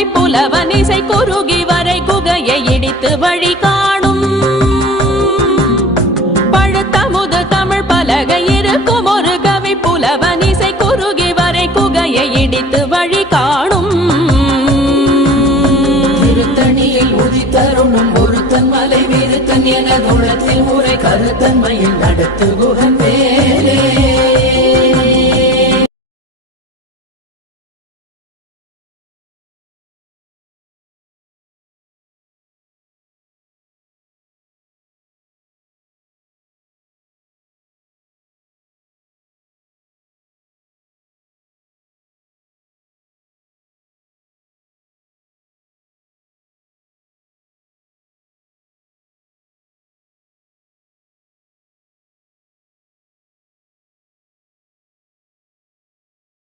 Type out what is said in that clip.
கவி புலவன் இசை குறுகி வரை குகையை இடித்து வழி காணும் பழுத்தமுது தமிழ் பலகை இருக்கும் ஒரு கவி புலவன் இசை குறுகி வரை குகையை இடித்து வழி காணும் திருத்தணியில் உதித்தருணும் ஒருத்தன் மலை விருத்தன் என உள்ளத்தில் முறை கருத்தன்மையில் நடத்து குகன்